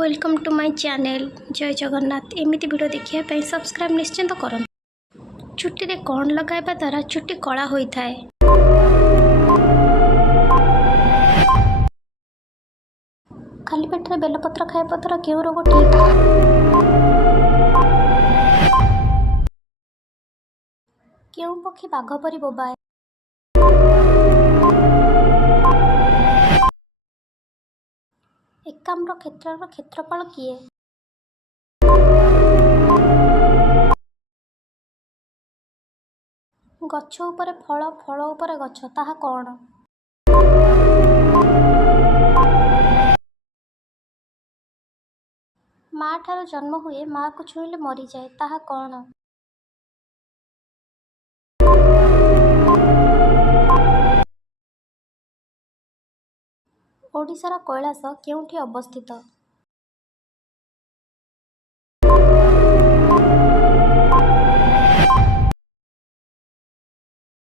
Welcome to my channel जय जगन्नाथ। एमती video देखिए सब्सक्राइब निश्चिंत करूँ। चुटी रे कौन लगाइबा द्वारा चुटी कला होता है। खाली पेट रे बेलपत्र खाइबा द्वारा क्यों रोग ठीक? क्यों पक्षी बाघ परी बोबाए? एकाम्र क्षेत्रर क्षेत्रफल किए? गछ उपरे फल फल उपरे गछ ताहा कौन? माँ ठारू जन्म हुए माँ को छुईले मरी जाए ताहा कौन? ओडिशार कैलाश केउठी अवस्थित?